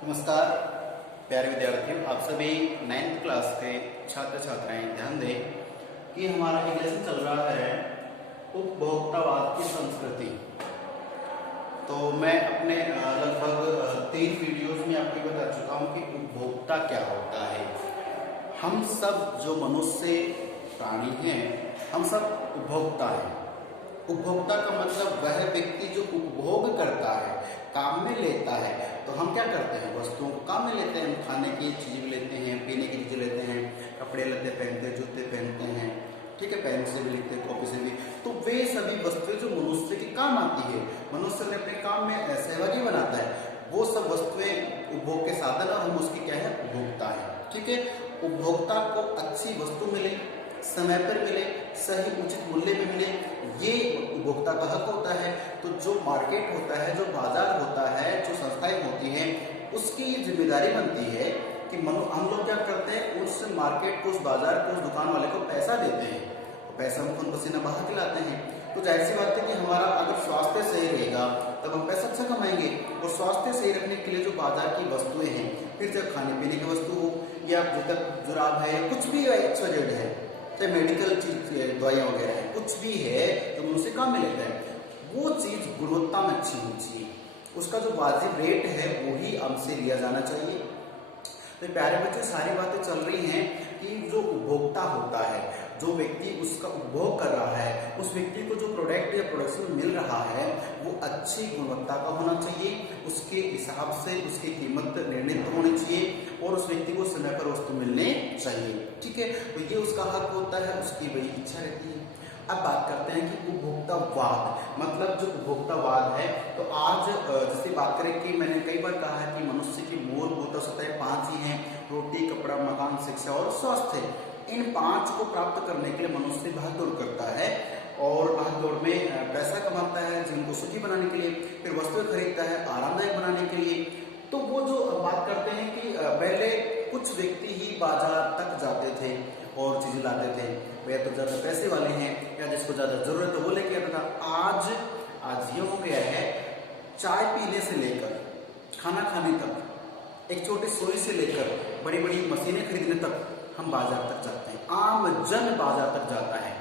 नमस्कार प्यारे विद्यार्थियों, आप सभी 9th क्लास के छात्र छात्राएं ध्यान दें कि हमारा एक लेसन चल रहा है उपभोक्तावाद की संस्कृति। तो मैं अपने लगभग 3 वीडियोज में आपको बता चुका हूं कि उपभोक्ता क्या होता है। हम सब जो मनुष्य प्राणी हैं, हम सब उपभोक्ता हैं। उपभोक्ता का मतलब वह व्यक्ति जो उपभोग करता है, काम में लेता है। तो हम क्या करते हैं, वस्तुओं को काम में लेते हैं। हम खाने की चीजें लेते हैं, पीने की चीजें लेते हैं, कपड़े लत्ते पहनते हैं, जूते पहनते हैं, ठीक है, पेन से भी लिखते हैं, कॉपी से भी। तो वे सभी वस्तुएं जो मनुष्य के काम आती है, मनुष्य ने अपने काम में सहभागी बनाता है, वो सब वस्तुएं उपभोग के साधन और हम उसकी क्या है, उपभोक्ता है। ठीक है, उपभोक्ता को अच्छी वस्तु मिले, समय पर मिले, सही उचित मूल्य में मिले, ये उपभोक्ता का हक होता है। तो जो मार्केट होता है, जो बाजार होता है, जो संस्थाएं होती हैं, उसकी जिम्मेदारी बनती है कि हम लोग क्या करते हैं, उस मार्केट को, उस बाजार को, उस दुकान वाले को पैसा देते हैं। तो पैसा हम खून पसीना बहा के लाते हैं। तो जाहिर सी बात है कि हमारा अगर स्वास्थ्य सही रहेगा तब हम पैसा अच्छा कमाएंगे। और स्वास्थ्य सही रखने के लिए जो बाजार की वस्तुएं हैं, फिर चाहे खाने पीने की वस्तु हो या जूता जुराब है, कुछ भी एक्सवाइजेड है, चाहे मेडिकल चीज दवाइयाँ वगैरह है, कुछ भी है तो हम उनसे काम में लेते हैं, वो चीज गुणवत्ता में अच्छी होनी चाहिए। उसका जो वाजिब रेट है वो ही हमसे लिया जाना चाहिए। तो प्यारे बच्चे, सारी बातें चल रही हैं कि जो उपभोक्ता होता है, जो व्यक्ति उसका उपभोग कर रहा है, उस व्यक्ति को जो प्रोडक्ट या प्रोडक्शन मिल रहा है वो अच्छी गुणवत्ता का होना चाहिए, उसके हिसाब से उसकी कीमत निर्णित होनी चाहिए और उस व्यक्ति को समय पर वस्तु मिलने चाहिए। ठीक है, तो ये उसका हक होता है, उसकी वही इच्छा रहती है। अब बात करते हैं कि उपभोक्तावाद, मतलब जो उपभोक्तावाद है, तो आज जैसे बात करें कि मैंने कई बार कहा है कि मनुष्य की मूलभूत आवश्यकताएं 5 ही हैं: रोटी, कपड़ा, मकान, शिक्षा और स्वास्थ्य। इन 5 को प्राप्त करने के लिए मनुष्य भागदौड़ करता है और भागदौड़ में पैसा कमाता है, जीवन को सुखी बनाने के लिए, फिर वस्तुएं खरीदता है आरामदायक बनाने के लिए। तो वो जो बात करते हैं कि पहले कुछ व्यक्ति ही बाजार तक जाते थे और चीजें लाते थे, वे तो ज्यादा पैसे वाले हैं या जिसको ज्यादा जरूरत है वो लेके आता था। आज ये हो गया है, चाय पीने से लेकर खाना खाने तक, एक छोटी सुई से लेकर बड़ी बड़ी मशीनें खरीदने तक हम बाजार तक जाते हैं। आम जन बाजार तक जाता है।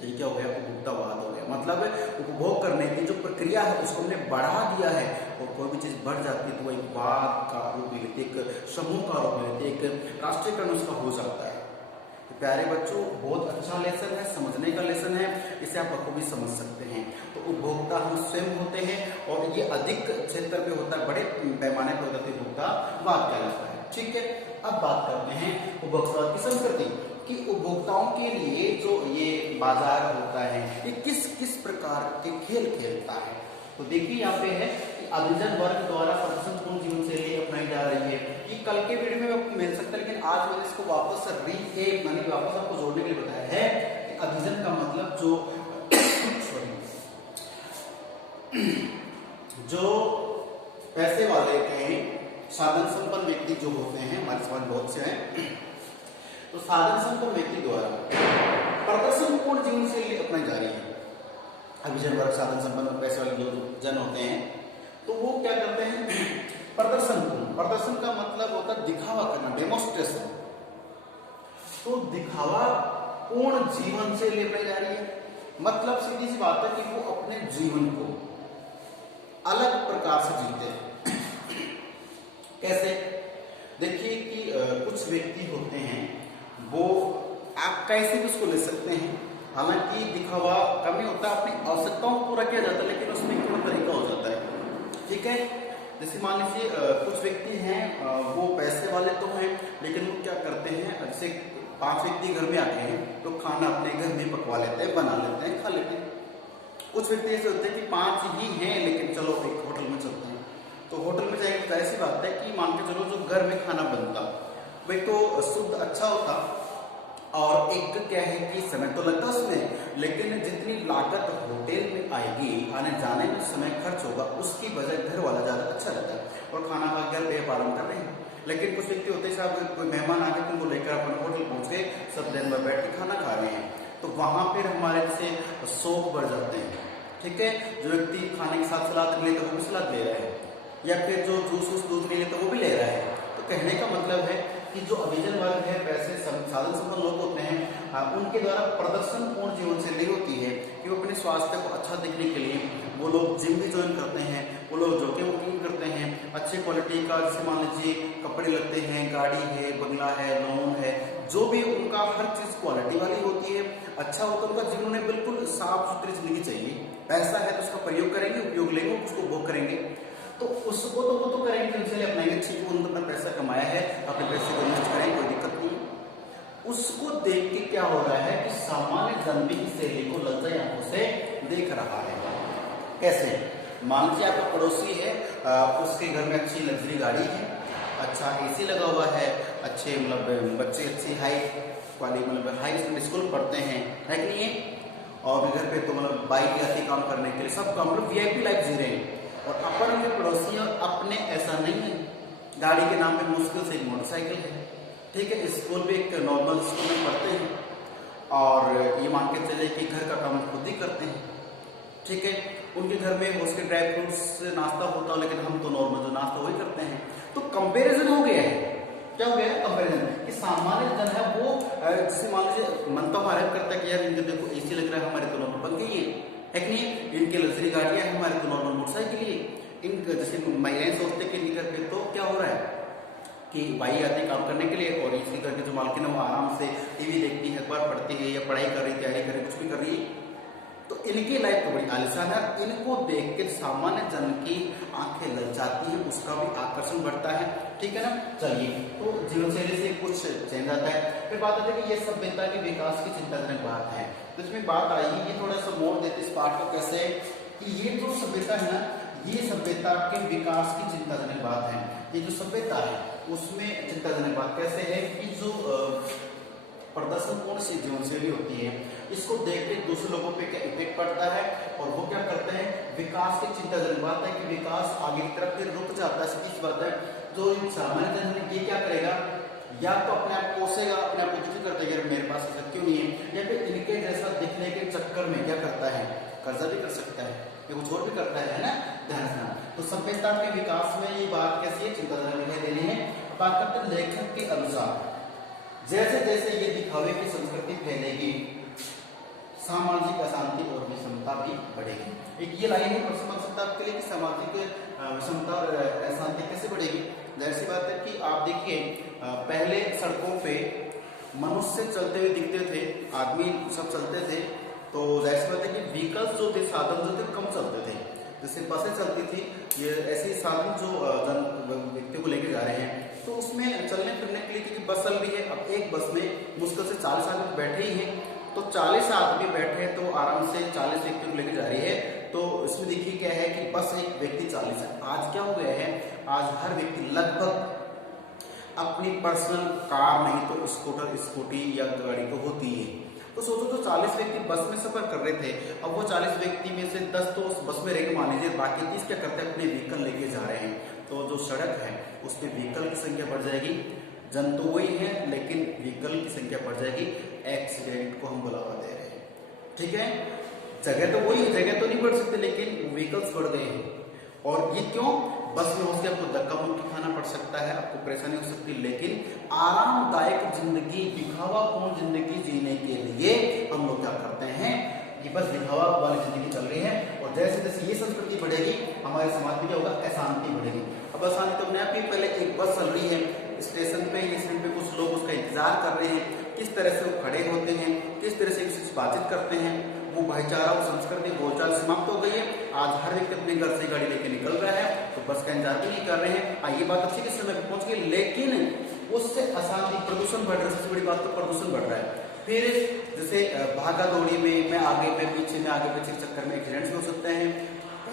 ये क्या हो गया, उपभोक्तावाद हो गया। मतलब उपभोग करने की जो प्रक्रिया है उसको हमने बढ़ा दिया है और कोई भी चीज बढ़ जाती है तो वो एक वाद का रूप लेती है, एक समूह का रूप लेती है, एक राष्ट्रीयकरण उसका हो जाता है। तो प्यारे बच्चों, बहुत अच्छा लेसन है, समझने का लेसन है, इसे आप बखूबी समझ सकते हैं। तो उपभोक्ता हम स्वयं होते हैं और ये अधिक क्षेत्र पे होता है, बड़े पैमाने पर होता है, उपभोक्तावाद कहलाता है। ठीक है, अब बात करते हैं उपभोक्तावाद की संस्कृति कि उपभोक्ताओं के लिए जो ये बाजार होता है ये किस किस प्रकार के खेल खेलता है। तो देखिए यहाँ पे है कि अभिजन वर्ग द्वारा प्रदर्शनपूर्ण जीवन शैली अपनाई जा रही है। ये कल के वीडियो में आपको मिल सकता है, लेकिन आज मैंने इसको वापस वापस आपको जोड़ने के लिए बताया है कि अभिजन का मतलब जो पैसे वाले के साधन संपन्न व्यक्ति जो होते हैं, हमारे समाज बहुत से हैं, तो साधन संपन्न व्यक्ति द्वारा प्रदर्शनपूर्ण जीवन शैली अपनाई जा रही है। अभिजन वर्ग, साधन संपन्न पैसे वाले जो जन होते हैं, तो वो क्या करते हैं, प्रदर्शन का मतलब होता है दिखावा करना, डेमोन्स्ट्रेशन। तो दिखावा पूर्ण जीवन शैली अपनाई जा रही है। मतलब सीधी सी बात है कि वो अपने जीवन को अलग प्रकार से जीते हैं। कैसे? देखिए कि कुछ व्यक्ति होते हैं, वो आप कैसे भी उसको ले सकते हैं। हालांकि दिखावा कम ही होता है, अपनी आवश्यकताओं को पूरा किया जाता है, लेकिन उसमें एक तरीका हो जाता है। ठीक है, जैसे मान लीजिए कुछ व्यक्ति हैं, वो पैसे वाले तो हैं, लेकिन वो क्या करते हैं, जैसे 5 व्यक्ति घर में आते हैं तो खाना अपने घर में पकवा लेते हैं, बना लेते हैं, खा लेते हैं। कुछ व्यक्ति ऐसे होते हैं कि 5 ही हैं, लेकिन चलो एक होटल में चलते हैं। तो होटल में जाएंगे तो ऐसी बात है कि मान के चलो जो घर में खाना बनता वही तो शुद्ध अच्छा होता, और एक क्या है कि समय तो लगता उसमें, लेकिन जितनी लागत होटल में आएगी, आने जाने में समय खर्च होगा, उसकी वजह घर वाला ज्यादा अच्छा रहता है और खाना खा घर पे पालन कर रहे हैं। लेकिन कुछ व्यक्ति होते हैं, साहब कोई मेहमान आ गए, तुमको लेकर अपने होटल पहुंच गए, सब दिन भर बैठ के खाना खा रहे हैं, तो वहां फिर हमारे से शौक बढ़ जाते हैं। ठीक है, जो व्यक्ति खाने के साथ सलाद ले तो वो भी सलाद ले रहा है, या फिर जो जूस दूध नहीं लेता वो भी ले रहा है। तो कहने का मतलब है कि जो अभिजन वर्ग है, पैसे साधन संपन्न लोग होते हैं, उनके द्वारा प्रदर्शन पूर्ण जीवन शैली होती है कि वो अपने स्वास्थ्य को अच्छा देखने के लिए वो लोग जिम भी ज्वाइन करते हैं, वो लोग जॉगिंग वॉकिंग करते हैं, अच्छी क्वालिटी का जैसे मान लीजिए कपड़े लगते हैं, गाड़ी है, बंगला है, लोन है, जो भी उनका हर चीज क्वालिटी वाली होती है, अच्छा होता है उनका जीवन में, बिल्कुल साफ सुथरी जिंदगी चाहिए। पैसा है तो उसका प्रयोग करेंगे, उपयोग लेंगे, उसको भोग करेंगे, तो उसको तो वो तो करेंगे, इसलिए अपनाएंगे, ठीक है उन्होंने अपना पैसा कमाया है, अपने पैसे को इन्वेस्ट करेंगे, कोई दिक्कत नहीं। उसको देख के क्या हो रहा है कि सामान्य जन भी इस शैली को लज्जा आंखों से देख रहा है। कैसे? मान लीजिए आपका पड़ोसी है, उसके घर में अच्छी लग्जरी गाड़ी है, अच्छा एसी लगा हुआ है, अच्छे मतलब बच्चे अच्छी हाई वाली मतलब हाई स्कूल पढ़ते हैं, है कि नहीं है? और घर पे तो मतलब बाइक आती काम करने के लिए, सब काम मतलब वीआईपी लाइफ जी रहे हैं। और अपन के पड़ोसी अपने ऐसा नहीं है, गाड़ी के नाम पे मुश्किल से एक मोटरसाइकिल है, ठीक है, स्कूल भी एक नॉर्मल स्कूल में पढ़ते हैं, और ये मान के चले कि घर का काम खुद ही करते हैं, ठीक है। उनके घर में उसके ड्राई फ्रूट्स से नाश्ता होता है, लेकिन हम तो नॉर्मल जो नाश्ता वही करते हैं। तो कंपैरिजन हो गया है, क्या हो गया है? कंपैरिजन कि सामान्य जन है वो जैसे मान लीजिए मन तो हमारा करता है कि यार इनके देखो एसी लग रहा है, हमारे तो नॉर्मल बन गई है कि नहीं, इनके लग्जरी गाड़ियां हैं, हमारे तो नॉर्मल मोटरसाइकिल ही। इन जैसे महिलाएं सोचते कि इनके घर पे तो क्या हो रहा है कि भाई आते हैं काम करने के लिए, और इसी घर के जो मालकिन है वो आराम से टीवी देखती है, अखबार पढ़ती है, या पढ़ाई कर रही है, तैयारी कर रही है, कुछ भी कर रही है, तो इनकी लाइफ तो बड़ी आलिशान है। इनको देख के सामान्य जन की आंखें लग जाती हैं, उसका भी आकर्षण बढ़ता है, ठीक है ना। चलिए, तो जीवन शैली से कुछ चेंज आता है। फिर बात आती है कि ये सभ्यता के विकास की चिंताजनक बात है। तो इसमें बात आई, ये थोड़ा सा मोड़ देते इस पाठ को, कैसे कि ये जो सभ्यता है ना, ये सभ्यता के विकास की चिंताजनक बात है। ये जो सभ्यता है उसमें चिंताजनक बात कैसे है कि जो प्रदर्शनपूर्ण सी जीवन शैली होती है, इसको देख के दूसरे लोगों पे क्या इफेक्ट पड़ता है, और वो क्या करते हैं, विकास की चिंताजनक बात है कि विकास आगे की तरफ फिर रुक जाता है। सीधी बात है, जो सामान्य जन है ये क्या करेगा, या तो अपने आप कोसेगा, अपने आप को दुखी करता है, मेरे पास ऐसा क्यों नहीं है, या फिर इनके जैसा दिखने के चक्कर में क्या करता है, कर्जा भी कर सकता है, या कुछ और भी करता है ना, ध्यान रखना। तो सभ्यता के विकास में ये बात कैसी है, चिंताजनक दिखाई दे रही है। बात करते हैं लेखक के अनुसार, जैसे जैसे ये दिखावे की संस्कृति फैलेगी, सामाजिक अशांति और विषमता भी बढ़ेगी। एक ये लाइन है प्रश्न बन सकता है आपके लिए कि सामाजिक विषमता और अशांति कैसे बढ़ेगी। जाहिर सी बात है कि आप देखिए, पहले सड़कों पे मनुष्य चलते हुए दिखते थे, आदमी सब चलते थे, तो जाहिर सी बात है कि व्हीकल्स जो थे, साधन जो थे कम चलते थे, जैसे बसें चलती थी, ये ऐसे साधन जो व्यक्ति को लेके जा रहे हैं, तो उसमें चलने फिरने के लिए, क्योंकि बस चल रही है, अब एक बस में मुश्किल से 40 आदमी बैठे ही हैं, तो 40 आदमी बैठे हैं तो आराम से 40 व्यक्ति को लेके जा रही है। तो इसमें देखिए क्या है कि बस एक व्यक्ति 40 है। आज क्या हो गया है, आज हर व्यक्ति लगभग अपनी पर्सनल कार नहीं तो स्कूटी या गाड़ी तो होती है। तो सोचो, तो 40 व्यक्ति बस में सफर कर रहे थे, अब वो 40 व्यक्ति में से 10 तो उस बस में रहेंगे मान लीजिए, बाकी 30 क्या करते हैं, अपने व्हीकल लेके जा रहे हैं। तो जो सड़क है उस पर व्हीकल की संख्या बढ़ जाएगी, जन तो वही है लेकिन व्हीकल की संख्या बढ़ जाएगी, एक्सीडेंट को हम बढ़ावा दे रहे हैं, ठीक है। जगह तो वही है, जगह तो नहीं बढ़ सकते, लेकिन व्हीकल्स बढ़ गए हैं। और ये क्यों, बस में उसके आपको धक्का मुक्की खाना पड़ सकता है, आपको परेशानी हो सकती है, लेकिन आरामदायक जिंदगी, दिखावापूर्ण जिंदगी जीने के लिए हम लोग क्या करते हैं कि बस दिखावा वाली जिंदगी चल रही है। और जैसे जैसे ये संस्कृति बढ़ेगी, हमारे समाज में क्या होगा, अशांति बढ़ेगी। अब अशांति तो अपने आप ही, पहले एक बस चल रही है स्टेशन पे, स्टेशन पे कुछ लोग उसका इंतजार कर रहे हैं, किस तरह से वो खड़े होते हैं, किस तरह से बातचीत करते हैं, वो भाईचारा, वो संस्कृति, बोलचाल समाप्त हो गई है। आज हर व्यक्ति अपने घर से गाड़ी लेके निकल रहा है, तो बस का इंतजार भी नहीं कर रहे हैं। ये बात अच्छी के समय पर पहुंच गई, लेकिन उससे अशांति, प्रदूषण बढ़ रहा है। सबसे बड़ी बात तो प्रदूषण बढ़ रहा है। फिर जैसे भागा दौड़ी में, मैं आगे मैं पीछे, में आगे पीछे के चक्कर में एक्सीडेंट्स हो सकते हैं,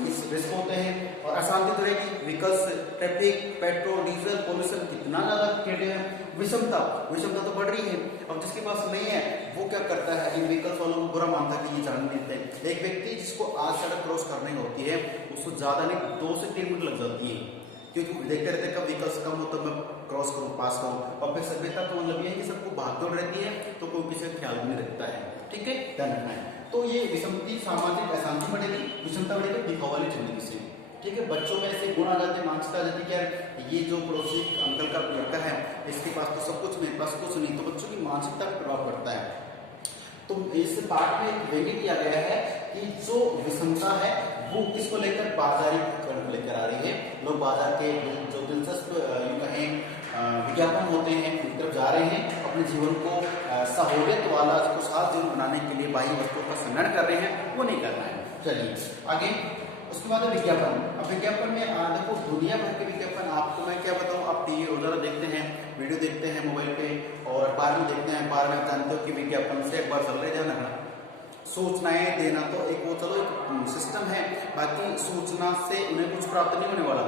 रिस्क होते हैं, और अशांति तो रहेगी। Vehicles, traffic, petrol, diesel, pollution कितना ज्यादा कहते हैं, विषमता तो बढ़ रही है। अब जिसके पास नहीं है वो क्या करता है, इन व्हीकल्स वालों को बुरा मानता है कि ये जान देते हैं। एक व्यक्ति जिसको आज सड़क क्रॉस करनी होती है, उसको ज्यादा नहीं 2 से 3 मिनट लग जाती है, क्योंकि देखते रहते कब व्हीकल्स कम हो तब मैं क्रॉस करूँ, पास करूँ। और फिर सभ्यता तो मतलब ये है कि सबको भागदौड़ रहती है, तो कोई किसी का ख्याल भी नहीं रखता है, ठीक है, ध्यान रखना है। तो ये विषमता, सामाजिक अशांति बढ़ेगी, विषमता बढ़ेगी दिखावा वाली जिंदगी से। ठीक है, बच्चों में ऐसे गुण आ जाते हैं, मानसिकता आ जाती है कि यार ये जो पड़ोसी अंकल का लड़का है इसके पास तो सब कुछ, मेरे पास कुछ नहीं, तो बच्चों की मानसिकता पर प्रभाव पड़ता है। तो इस पाठ में एक व्यंग्य किया गया है कि जो विषमता है वो किसको लेकर, बाजारीकरण को लेकर आ रही है। लोग बाजार के जो दिलचस्प यूं कहें विज्ञापन होते हैं उन तरफ जा रहे हैं, अपने जीवन को सहूलियत वाला खुशहाल जीवन बनाने के लिए बाह्य वस्तुओं का संग्रहण कर रहे हैं, वो नहीं करना है। चलिए आगे, उसके बाद है विज्ञापन। अब विज्ञापन में देखो दुनिया भर के विज्ञापन, आपको मैं क्या बताऊं, आप टीवी रोजाना देखते हैं, वीडियो देखते हैं मोबाइल पे और अखबार में देखते हैं, अखबार में जानते हो कि विज्ञापन से अखबार चल रहे जाना सूचनाएं देना तो एक वो चलो एक सिस्टम है, बाकी सूचना से उन्हें कुछ प्राप्त नहीं होने वाला।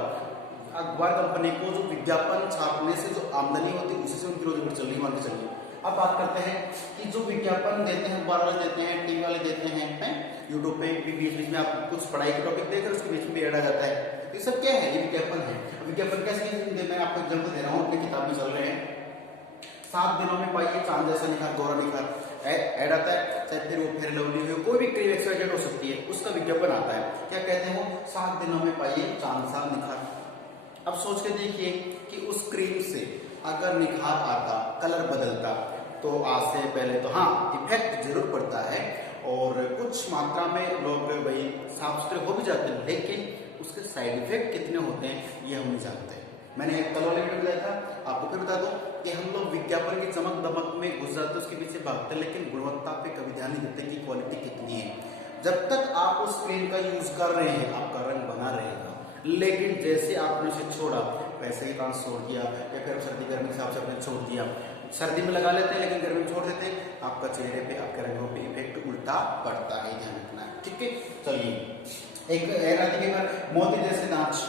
अखबार कंपनी को जो विज्ञापन छापने से जो आमदनी होती है उसी से उनकी रोजी रोटी चल रही, मान के चलिए। अब बात करते हैं कि जो विज्ञापन देते हैं, अखबार वाले देते हैं, टीवी वाले देते हैं, यूट्यूब पे भी बीच बीच में आप कुछ पढ़ाई के टॉपिक देख रहे हैं उसके बीच में भी ऐड आ जाता है, ये सब क्या है, ये विज्ञापन है। विज्ञापन कैसे, मैं आपको एग्जाम्पल दे रहा हूँ, अपनी किताब में चल रहे हैं 7 दिनों में पाइए चांद जैसा निखार, गोरा निखार, ऐड आता है, चाहे फिर वो फेयर लवली हो, कोई भी क्रीम एक्सवाइजेड हो सकती है, उसका विज्ञापन आता है। क्या कहते हैं वो, 7 दिनों में पाइए चांद सा निखार। अब सोच के देखिए कि उस क्रीम से अगर निखार आता, कलर बदलता, तो आज से पहले तो हाँ इफेक्ट जरूर पड़ता है और कुछ मात्रा में लोग भाई साफ सुथरे हो भी जाते हैं, लेकिन उसके साइड इफेक्ट कितने होते हैं ये हम नहीं जानते। मैंने एक कल वाले वीडियो बताया था, आपको फिर बता दो कि हम लोग विज्ञापन की चमक दमक में घुस जाते, उसके पीछे भागते, लेकिन गुणवत्ता पे कभी ध्यान नहीं देते कि क्वालिटी कितनी है। जब तक आप उस क्रीम का यूज कर रहे हैं आपका रंग बना रहेगा, लेकिन जैसे आपने उसे छोड़ा, पैसे के कारण छोड़ दिया या फिर सर्दी गर्मी के हिसाब से आपने छोड़ दिया, सर्दी में लगा लेते हैं लेकिन गर्मी में छोड़ देते हैं, आपका चेहरे पे, आपके रंगों पे इफेक्ट उल्टा पड़ता है, ध्यान रखना है। ठीक है, चलिए एक आती है मोती जैसे दांत,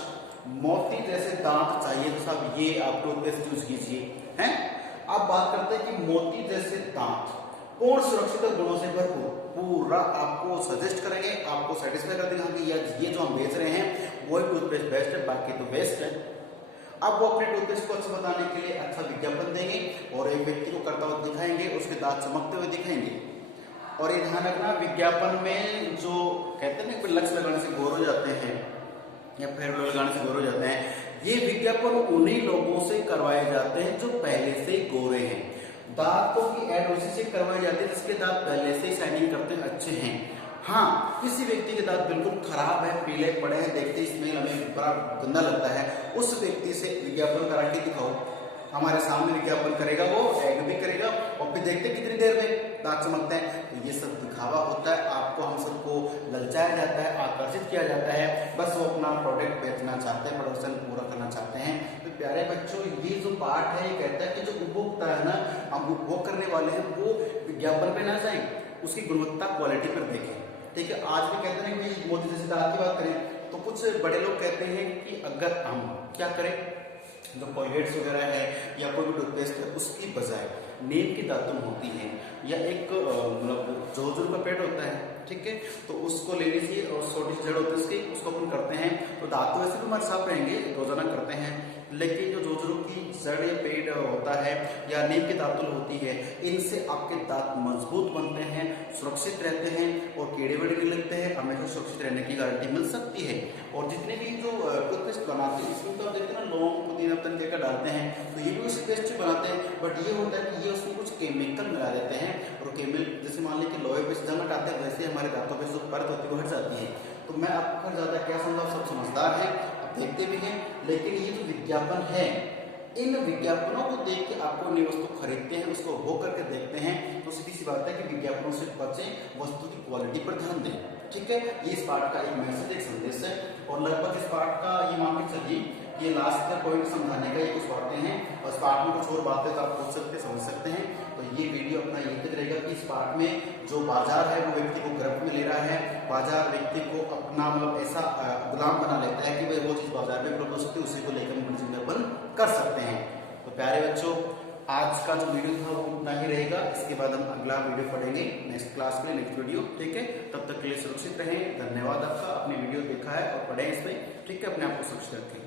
मोती जैसे दांत चाहिए तो साहब ये आप टूथपेस्ट यूज कीजिए हैं। अब बात करते हैं कि मोती जैसे दांत पूर्ण सुरक्षित गुणों से भरपूर, पूरा आपको सजेस्ट करेंगे, आपको सेटिस्फाई कर देंगे कि ये जो हम बेच रहे हैं वही टूथपेस्ट बेस्ट है, बाकी तो बेस्ट है। अब वो अपने टूथपेस्ट को अच्छा बताने के लिए अच्छा विज्ञापन देंगे और एक व्यक्ति को करता हुआ दिखाएंगे, उसके दांत चमकते हुए दिखाएंगे। और ये ध्यान रखना, विज्ञापन में जो कहते हैं ना लक्स लगाने से गोर हो जाते हैं या फेयर लगाने से गोरे हो जाते हैं, ये विज्ञापन उन्हीं लोगों से करवाए जाते हैं जो पहले से गोरे हैं। दांतों की एड उसी से करवाई जाती है जिसके दांत पहले से शाइनिंग करते हैं, अच्छे हैं। हाँ, किसी व्यक्ति के दांत बिल्कुल खराब है, पीले पड़े हैं, देखते ही स्मेल हमें बड़ा गंदा लगता है, उस व्यक्ति से विज्ञापन करा के दिखाओ, हमारे सामने विज्ञापन करेगा, वो एड भी करेगा और फिर देखते कितनी देर में दांत चमकते हैं। तो ये सब दिखावा होता है, आपको हम सबको ललचाया जाता है, आकर्षित किया जाता है, बस वो अपना प्रोडक्ट बेचना चाहते हैं, प्रोडक्शन पूरा करना चाहते हैं। तो प्यारे बच्चों, ये जो पाठ है ये कहता है कि जो उपभोक्ता है ना, हम उपभोग करने वाले हैं, वो विज्ञापन पे ना जाए, उसकी गुणवत्ता क्वालिटी पर देखें। ठीक है, आज भी कहते हैं कि मोदी जैसे दांत की बात करें तो कुछ बड़े लोग कहते हैं कि अगर हम क्या करें, जो कोलगेट्स वगैरह है या कोई भी टूथपेस्ट है उसकी बजाय नीम की दातुन होती है या एक मतलब जोजर का पेड़ होता है, ठीक है, तो उसको ले लीजिए और छोटी जड़ होती है उसकी, उसको अपन करते हैं तो दांत वैसे भी हमारे साफ रहेंगे, रोजाना करते हैं, लेकिन जो जोजरों की जड़ या पेड़ होता है या नीम की दातुन होती है, इनसे आपके दांत मजबूत बनते हैं, सुरक्षित रहते हैं और कीड़े वेड़े नहीं लगते हैं, हमेशा सुरक्षित रहने की गारंटी मिल सकती है। और जितने भी जो टूथपेस्ट बनाते हैं इसमें तो आप देखते हैं ना, लौंग पुदीना तनके का डालते हैं, तो ये भी उसी पेस्ट बनाते हैं, बट ये होता है कि ये उसमें कुछ केमिकल मिला देते हैं और केमिकल जैसे मान लीजिए कि लोहे पे जमट आते हैं, वैसे हमारे दांतों पे जो परत होती है वो हट जाती है। तो मैं आपको ज्यादा क्या समझाऊं, सब समझदार है, आप देखते भी हैं, लेकिन ये जो विज्ञापन है, इन विज्ञापनों को देख के आपको नई वस्तु खरीदते हैं, उसको उपभोग करके देखते हैं, तो सीधी सी बात है कि विज्ञापनों से बचें, वस्तु की क्वालिटी पर ध्यान दें। ठीक है, ये इस पाठ का एक मैसेज, एक संदेश है और लगभग इस पाठ का ये मान के चलिए ये लास्ट का पॉइंट समझाने का ये कुछ बातें हैं और इस पाठ में कुछ और बातें तो आप पूछ सकते समझ सकते हैं। तो ये वीडियो अपना ये तक रहेगा कि इस पाठ में जो बाजार है वो व्यक्ति को गिरफ्त में ले रहा है, बाजार व्यक्ति को अपना मतलब ऐसा गुलाम बना लेता है कि भाई वो चीज बाजार में उपलब्ध हो सकती है, उसी को लेकर अपनी जिंदगी बंद कर सकते हैं। तो प्यारे बच्चों, आज का जो वीडियो था वो उतना ही रहेगा, इसके बाद हम अगला वीडियो पढ़ेंगे नेक्स्ट क्लास में, नेक्स्ट वीडियो। ठीक है, तब तक के लिए सुरक्षित रहें, धन्यवाद आपका, अपनी वीडियो देखा है और पढ़ें इसमें। ठीक है, अपने आप को सुरक्षित रखें।